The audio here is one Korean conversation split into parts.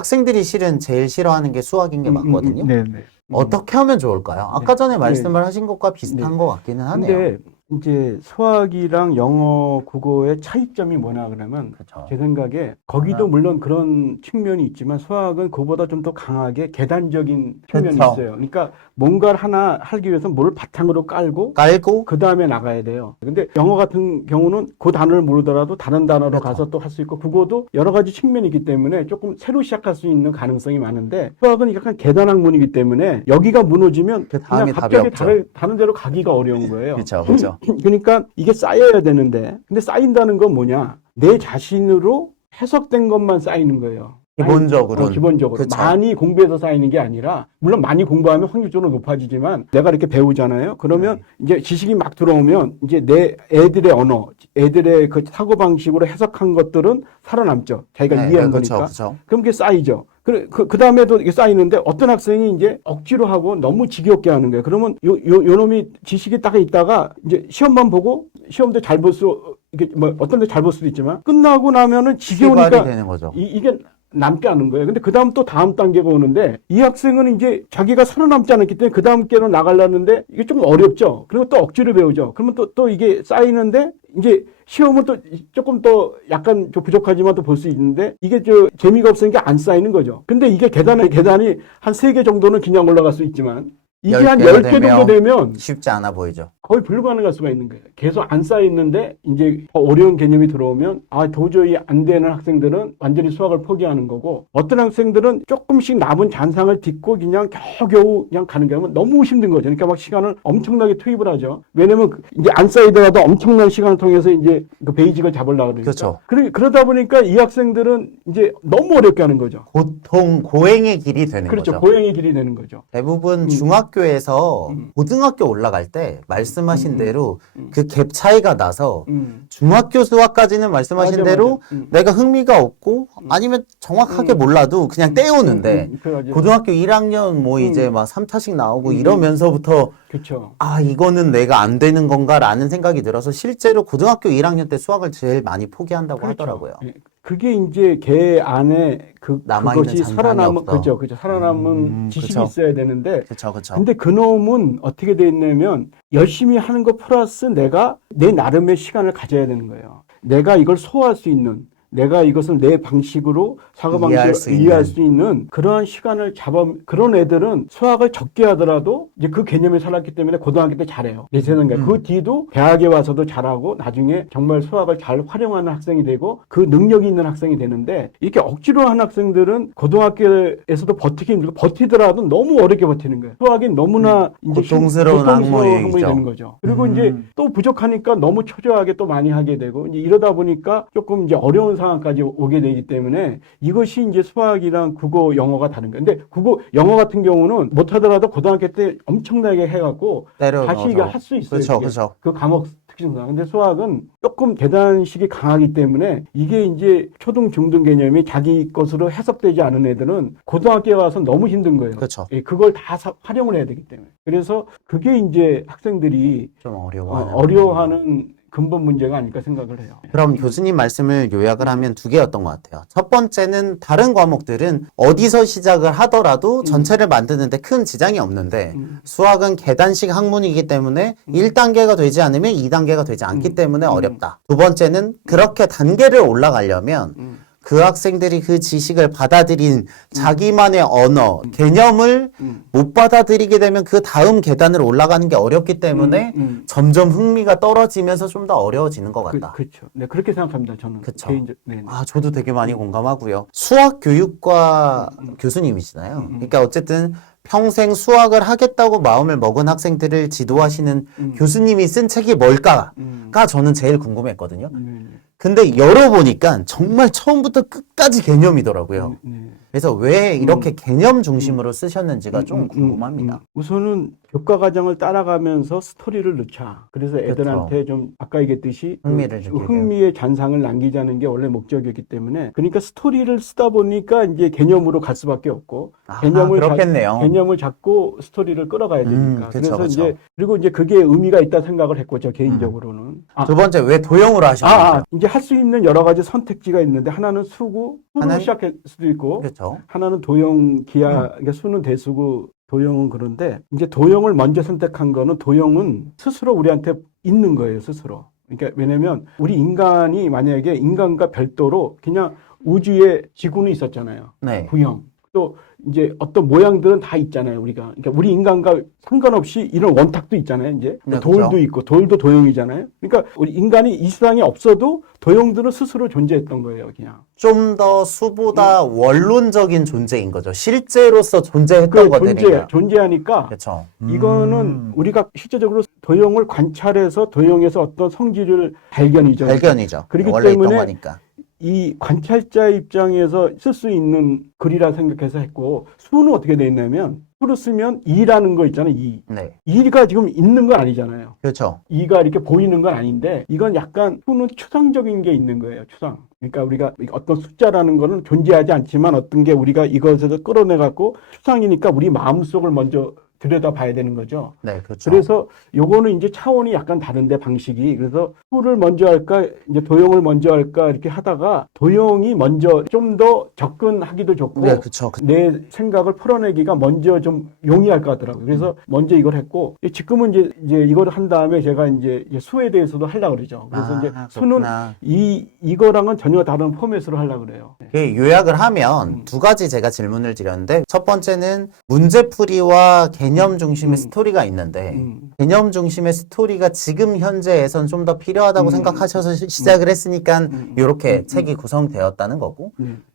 학생들이 실은 제일 싫어하는 게 수학인 게 맞거든요. 네네. 어떻게 하면 좋을까요? 아까 전에 말씀을 네. 하신 것과 비슷한 네. 것 같기는 하네요. 근데 이제 수학이랑 영어, 국어의 차이점이 뭐냐 그러면 그렇죠. 제 생각에 거기도 물론 그런 측면이 있지만 수학은 그보다 좀 더 강하게 계단적인 측면이 그쵸. 있어요. 그러니까 뭔가를 하나 하기 위해서 뭘 바탕으로 깔고 깔고 그 다음에 나가야 돼요. 근데 영어 같은 경우는 그 단어를 모르더라도 다른 단어로 그렇죠. 가서 또 할 수 있고 국어도 여러 가지 측면이 있기 때문에 조금 새로 시작할 수 있는 가능성이 많은데 수학은 약간 계단 학문이기 때문에 여기가 무너지면 그 다음에 그냥 답이 갑자기 없죠. 다른 데로 가기가 어려운 거예요. 그렇죠, 그렇죠. 그러니까 이게 쌓여야 되는데 근데 쌓인다는 건 뭐냐? 내 자신으로 해석된 것만 쌓이는 거예요. 기본적으로는. 기본적으로 그쵸. 많이 공부해서 쌓이는 게 아니라 물론 많이 공부하면 확률적으로 높아지지만 내가 이렇게 배우잖아요. 그러면 이제 지식이 막 들어오면 이제 내 애들의 언어, 애들의 그 사고 방식으로 해석한 것들은 살아남죠. 자기가 이해한 그렇죠, 거니까. 그렇죠. 그럼 그게 쌓이죠. 그 다음에도 이게 쌓이는데 어떤 학생이 이제 억지로 하고 너무 지겹게 하는 거예요. 그러면 요 놈이 지식이 딱 있다가 이제 시험만 보고 시험도 잘 볼 수, 이게 뭐 어떤 데 잘 볼 수도 있지만 끝나고 나면은 지겨우니까 시발이 되는 거죠. 이게 남게 하는 거예요. 근데 그 다음 또 다음 단계가 오는데 이 학생은 이제 자기가 살아남지 않았기 때문에 그 다음 게로 나가려는데 이게 좀 어렵죠. 그리고 또 억지로 배우죠. 그러면 또 이게 쌓이는데 이제 시험은 또 조금 더 약간 좀 부족하지만 또 볼 수 있는데 이게 재미가 없으니까 안 쌓이는 거죠. 근데 이게 계단이 한 3개 정도는 그냥 올라갈 수 있지만 이게 한 10개 정도 되면 쉽지 않아 보이죠. 거의 불가능할 수가 있는 거예요. 계속 안 쌓여있는데 이제 더 어려운 개념이 들어오면 도저히 안 되는 학생들은 완전히 수학을 포기하는 거고 어떤 학생들은 조금씩 남은 잔상을 딛고 그냥 겨우겨우 그냥 가는 경우는 너무 힘든 거죠. 그러니까 막 시간을 엄청나게 투입을 하죠. 왜냐면 이제 안 쌓이더라도 엄청난 시간을 통해서 이제 그 베이직을 잡으려고 그러니까. 그렇죠. 그러다 보니까 이 학생들은 이제 너무 어렵게 하는 거죠. 고행의 길이 되는 그렇죠. 거죠. 고행의 길이 되는 거죠. 대부분 중학교에서 고등학교 올라갈 때 말씀하신 대로 그 갭 차이가 나서 중학교 수학까지는 말씀하신 맞아, 대로 맞아. 내가 흥미가 없고 아니면 정확하게 몰라도 그냥 때우는데 고등학교 1학년 뭐 이제 막 3차씩 나오고 이러면서부터 그렇죠. 이거는 내가 안 되는 건가라는 생각이 들어서 실제로 고등학교 1학년 때 수학을 제일 많이 포기한다고 그렇죠. 하더라고요. 예. 그게 이제 걔 안에 남아있는 그것이 잔상이 살아남은 없어. 그렇죠. 살아남은 지식이 그쵸. 있어야 되는데 그렇죠, 그렇죠. 근데 그 놈은 어떻게 돼 있냐면 열심히 하는 거 플러스 내가 내 나름의 시간을 가져야 되는 거예요. 내가 이걸 소화할 수 있는 내가 이것을 내 방식으로 사고방식으로 이해할 수 있는 그러한 시간을 그런 애들은 수학을 적게 하더라도 이제 그 개념에 살았기 때문에 고등학교 때 잘해요. 내 생각에. 그 뒤도 대학에 와서도 잘하고 나중에 정말 수학을 잘 활용하는 학생이 되고 그 능력이 있는 학생이 되는데 이렇게 억지로 한 학생들은 고등학교에서도 버티기 힘들고 버티더라도 너무 어렵게 버티는 거예요. 수학이 너무나 이제 고통스러운 학문이 학문이죠. 되는 거죠. 그리고 이제 또 부족하니까 너무 초조하게 또 많이 하게 되고 이제 이러다 보니까 조금 이제 어려운 상황까지 오게 되기 때문에 이것이 이제 수학이랑 국어, 영어가 다른 거예요. 근데 국어, 영어 같은 경우는 못하더라도 고등학교 때 엄청나게 해갖고 다시 이게 할 수 있어요. 그렇죠, 그렇죠. 그 과목 특징상. 근데 수학은 조금 계단식이 강하기 때문에 이게 이제 초등, 중등 개념이 자기 것으로 해석되지 않은 애들은 고등학교에 와서 너무 힘든 거예요. 그렇죠. 그걸 다 활용을 해야 되기 때문에. 그래서 그게 이제 학생들이 좀 어려워하는. 어려워하는 근본 문제가 아닐까 생각을 해요. 그럼 교수님 말씀을 요약을 하면 두 개였던 것 같아요. 첫 번째는 다른 과목들은 어디서 시작을 하더라도 전체를 만드는데 큰 지장이 없는데 수학은 계단식 학문이기 때문에 1단계가 되지 않으면 2단계가 되지 않기 때문에 어렵다. 두 번째는 그렇게 단계를 올라가려면 그 학생들이 그 지식을 받아들인 자기만의 언어, 개념을 못 받아들이게 되면 그 다음 계단을 올라가는 게 어렵기 때문에 점점 흥미가 떨어지면서 좀 더 어려워지는 것 같다. 그렇죠. 네, 그렇게 생각합니다. 저는. 그쵸. 개인적. 네. 저도 되게 많이 공감하고요. 수학 교육과 교수님이시잖아요. 그러니까 어쨌든 평생 수학을 하겠다고 마음을 먹은 학생들을 지도하시는 교수님이 쓴 책이 뭘까가 저는 제일 궁금했거든요. 근데 열어보니까 정말 처음부터 끝까지 개념이더라고요. 그래서 왜 이렇게 개념 중심으로 쓰셨는지가 좀 궁금합니다. 우선은 교과 과정을 따라가면서 스토리를 넣자. 그래서 애들한테 좀 아까 얘기했듯이 흥미를 그 주게 흥미의 잔상을 남기자는 게 원래 목적이었기 때문에 그러니까 스토리를 쓰다 보니까 이제 개념으로 갈 수밖에 없고 그렇겠네요. 개념을 잡고 스토리를 끌어가야 되니까. 그쵸, 그래서 그쵸. 이제 그리고 이제 그게 의미가 있다 생각을 했고 저 개인적으로는. 두 번째 왜 도형으로 하셨나요? 이제 할 수 있는 여러 가지 선택지가 있는데 하나는 수로 하나는? 시작할 수도 있고 그렇죠. 하나는 도형 기하 그러니까 수는 대수고 도형은 그런데 이제 도형을 먼저 선택한 거는 도형은 스스로 우리한테 있는 거예요, 스스로. 그러니까 왜냐면 우리 인간이 만약에 인간과 별도로 그냥 우주에 지구는 있었잖아요. 네. 구형. 또 이제 어떤 모양들은 다 있잖아요, 우리가. 그러니까 우리 인간과 상관없이 이런 원탁도 있잖아요, 이제. 네, 돌도 그렇죠. 있고, 돌도 도형이잖아요. 그러니까 우리 인간이 이 세상에 없어도 도형들은 스스로 존재했던 거예요, 그냥. 좀 더 수보다 원론적인 존재인 거죠. 실제로서 존재했던 것들이에요. 존재하니까 그렇죠. 이거는 우리가 실제적으로 도형을 관찰해서 도형에서 어떤 성질을 발견이죠. 발견이죠. 그렇기 원래 있던 때문에 거니까. 이 관찰자 입장에서 쓸 수 있는 글이라 생각해서 했고 수는 어떻게 돼 있냐면 수를 쓰면 이라는 거 있잖아요. 이. 네. 이가 지금 있는 건 아니잖아요. 그렇죠. 이가 이렇게 보이는 건 아닌데 이건 약간 수는 추상적인 게 있는 거예요. 추상. 그러니까 우리가 어떤 숫자라는 거는 존재하지 않지만 어떤 게 우리가 이것에서 끌어내 갖고 추상이니까 우리 마음속을 먼저 들여다 봐야 되는 거죠. 네, 그렇죠. 그래서 요거는 이제 차원이 약간 다른데 방식이 그래서 수를 먼저 할까 이제 도형을 먼저 할까 이렇게 하다가 도형이 먼저 좀 더 접근하기도 좋고 네, 그렇죠. 내 생각을 풀어내기가 먼저 좀 용이할 것 같더라고요. 그래서 먼저 이걸 했고 지금은 이제 이걸 한 다음에 제가 이제 수에 대해서도 하려고 그러죠. 그래서 이제 수는 이거랑은 전혀 다른 포맷으로 하려고 그래요. 요약을 하면 두 가지 제가 질문을 드렸는데 첫 번째는 문제풀이와 개념 중심의 스토리가 있는데 개념 중심의 스토리가 지금 현재에선 좀 더 필요하다고 생각하셔서 시작을 했으니까 이렇게 책이 구성되었다는 거고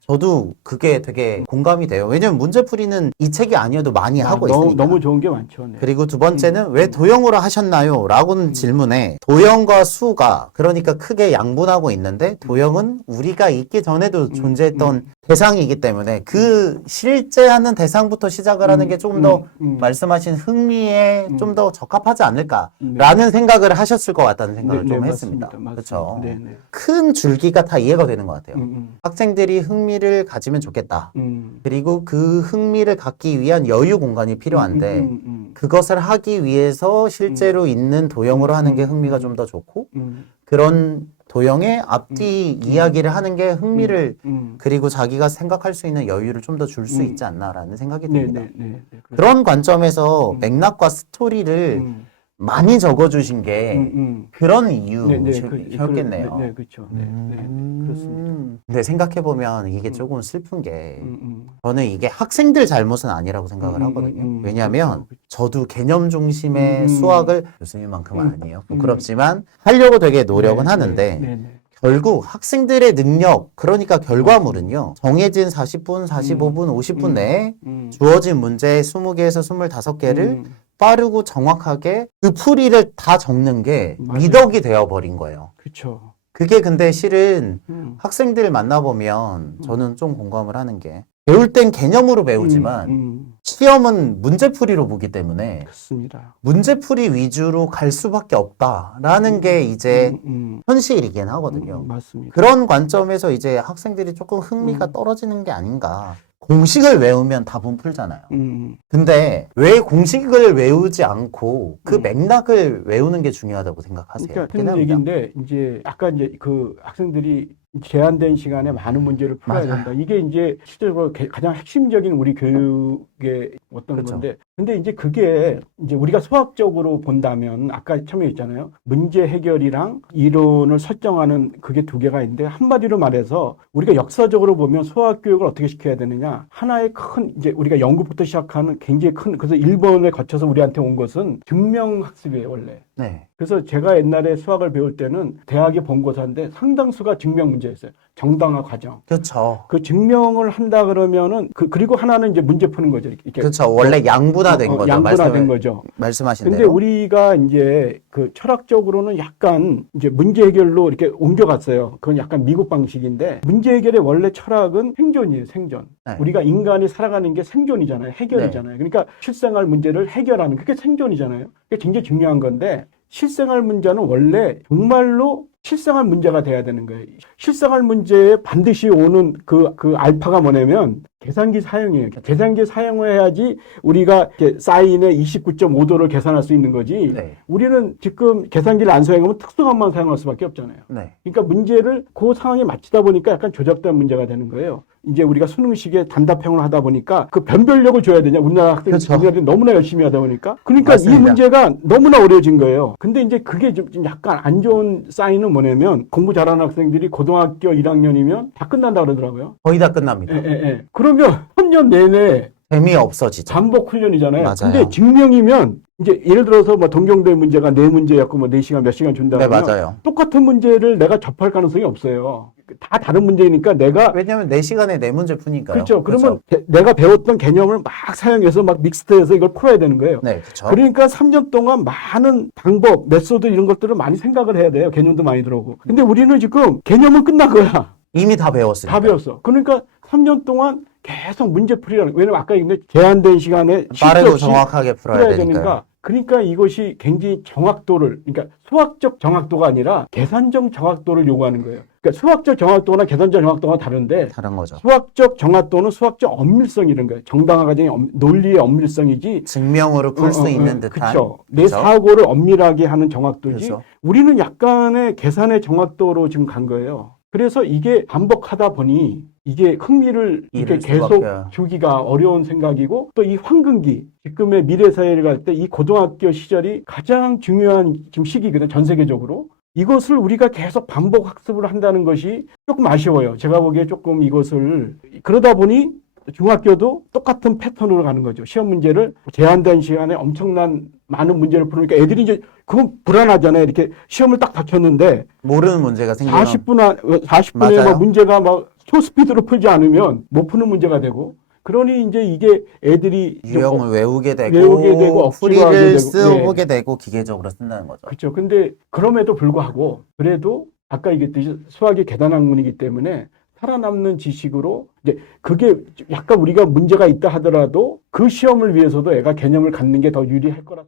저도 그게 되게 공감이 돼요. 왜냐면 문제풀이는 이 책이 아니어도 많이 하고 있으니까. 너무 좋은 게 많죠. 네. 그리고 두 번째는 왜 도형으로 하셨나요? 라고는 질문에 도형과 수가 그러니까 크게 양분하고 있는데 도형은 우리가 있기 전에도 존재했던 대상이기 때문에 그 실제하는 대상부터 시작을 하는 게 좀 더 말씀하신 흥미에 좀 더 적합하지 않을까라는 생각을 하셨을 것 같다는 생각을 좀 했습니다. 그렇죠. 큰 줄기가 다 이해가 되는 것 같아요. 학생들이 흥미를 가지면 좋겠다. 그리고 그 흥미를 갖기 위한 여유 공간이 필요한데 그것을 하기 위해서 실제로 있는 도형으로 하는 게 흥미가 좀 더 좋고 그런 도형의 앞뒤 이야기를 하는 게 흥미를 그리고 자기가 생각할 수 있는 여유를 좀 더 줄 수 있지 않나라는 생각이 듭니다. 그런 관점에서 맥락과 스토리를 많이 적어주신 게 그런 이유였겠네요. 네, 그렇죠. 그렇습니다. 근데 생각해보면 이게 조금 슬픈 게 저는 이게 학생들 잘못은 아니라고 생각을 하거든요. 왜냐하면 저도 개념 중심의 수학을 교수님만큼은 아니에요. 부끄럽지만 하려고 되게 노력은 하는데 결국 학생들의 능력, 그러니까 결과물은요. 정해진 40분, 45분, 50분 내에 주어진 문제 20개에서 25개를 빠르고 정확하게 그 풀이를 다 적는 게 미덕이 되어버린 거예요. 그렇죠. 그게 근데 실은 학생들 만나보면 저는 좀 공감을 하는 게 배울 땐 개념으로 배우지만 시험은 문제풀이로 보기 때문에 그렇습니다. 문제풀이 위주로 갈 수밖에 없다라는 게 이제 현실이긴 하거든요. 맞습니다. 그런 관점에서 이제 학생들이 조금 흥미가 떨어지는 게 아닌가. 공식을 외우면 답은 풀잖아요. 근데 왜 공식을 외우지 않고 그 맥락을 외우는 게 중요하다고 생각하세요? 그러니까 하는 얘기인데 이제 아까 이제 그 학생들이 제한된 시간에 많은 문제를 풀어야 된다. 이게 이제 실제로 가장 핵심적인 우리 교육의 어떤 그렇죠. 건데. 근데 이제 그게 이제 우리가 수학적으로 본다면 아까 처음에 있잖아요. 문제 해결이랑 이론을 설정하는 그게 두 개가 있는데 한마디로 말해서 우리가 역사적으로 보면 수학 교육을 어떻게 시켜야 되느냐. 하나의 큰 이제 우리가 영국부터 시작하는 굉장히 큰 그래서 일본에 거쳐서 우리한테 온 것은 증명학습이에요, 원래. 네. 그래서 제가 옛날에 수학을 배울 때는 대학의 본고사인데 상당수가 증명 문제였어요. 정당화 과정. 그렇죠. 그 증명을 한다 그러면은 그리고 하나는 이제 문제 푸는 거죠. 이렇게 그렇죠. 원래 양분화된 거죠. 양분화된 거죠. 말씀하신 근데 대로. 우리가 이제 그 철학적으로는 약간 이제 문제 해결로 이렇게 옮겨갔어요. 그건 약간 미국 방식인데 문제 해결의 원래 철학은 생존이에요. 생존. 네. 우리가 인간이 살아가는 게 생존이잖아요. 해결이잖아요. 그러니까 실생활 문제를 해결하는 그게 생존이잖아요. 그게 굉장히 중요한 건데 실생활 문제는 원래 정말로 실생활 문제가 돼야 되는 거예요. 실생활 문제에 반드시 오는 그 알파가 뭐냐면 계산기 사용이에요. 계산기 사용을 해야지 우리가 사인의 29.5도를 계산할 수 있는 거지. 네. 우리는 지금 계산기를 안 사용하면 특수함만 사용할 수밖에 없잖아요. 네. 그러니까 문제를 그 상황에 맞추다 보니까 약간 조작된 문제가 되는 거예요. 이제 우리가 수능식에 단답형을 하다 보니까 그 변별력을 줘야 되냐. 우리나라 학생들이 너무나 열심히 하다 보니까. 그러니까 맞습니다. 이 문제가 너무나 어려워진 거예요. 근데 이제 그게 좀 약간 안 좋은 사인은 뭐냐면 공부 잘하는 학생들이 고등학교 1학년이면 다 끝난다 그러더라고요. 거의 다 끝납니다. 그러면 3년 내내 재미없어지죠. 반복 훈련이잖아요. 맞아요. 근데 증명이면 이제 예를 들어서 뭐 동경대 문제가 4문제였고 뭐 4시간 몇 시간 준다면 네, 맞아요. 똑같은 문제를 내가 접할 가능성이 없어요. 다 다른 문제니까 내가 왜냐면 4시간에 4문제 푸니까요. 그렇죠. 그러면 내가 배웠던 개념을 막 사용해서 막 믹스트해서 이걸 풀어야 되는 거예요. 네, 그렇죠. 그러니까 3년 동안 많은 방법, 메소드 이런 것들을 많이 생각을 해야 돼요. 개념도 많이 들어오고. 근데 우리는 지금 개념은 끝난 거야. 이미 다 배웠으니까. 다 배웠어. 그러니까 3년 동안 계속 문제 풀이라는. 왜냐면 아까 얘기했는데 제한된 시간에 빠르고 정확하게 풀어야 되니까요. 그러니까 이것이 굉장히 정확도를, 그러니까 수학적 정확도가 아니라 계산적 정확도를 요구하는 거예요. 그러니까 수학적 정확도나 계산적 정확도가 다른데 다른 거죠. 수학적 정확도는 수학적 엄밀성 이런 거예요. 정당화 과정의 논리의 엄밀성이지. 증명으로 풀 수 있는 듯한. 그렇죠. 내 사고를 엄밀하게 하는 정확도지. 그렇죠. 우리는 약간의 계산의 정확도로 지금 간 거예요. 그래서 이게 반복하다 보니 이게 흥미를 이렇게 계속 주기가 어려운 생각이고 또 이 황금기, 지금의 미래 사회를 갈 때 이 고등학교 시절이 가장 중요한 지금 시기거든요. 전 세계적으로. 이것을 우리가 계속 반복 학습을 한다는 것이 조금 아쉬워요. 제가 보기에 조금 이것을 그러다 보니 중학교도 똑같은 패턴으로 가는 거죠. 시험 문제를 제한된 시간에 엄청난 많은 문제를 푸니까 애들이 이제 그건 불안하잖아요. 이렇게 시험을 딱 닥쳤는데 모르는 문제가 생기면 40분에 막 문제가 막 초스피드로 풀지 않으면 못 푸는 문제가 되고 그러니 이제 이게 애들이 유형을 외우게 되고 풀이를 쓰게 되고 기계적으로 쓴다는 거죠. 그렇죠. 근데 그럼에도 불구하고 그래도 아까 얘기했듯이 수학이 계단학문이기 때문에 살아남는 지식으로 이제 그게 약간 우리가 문제가 있다 하더라도 그 시험을 위해서도 애가 개념을 갖는 게 더 유리할 거라.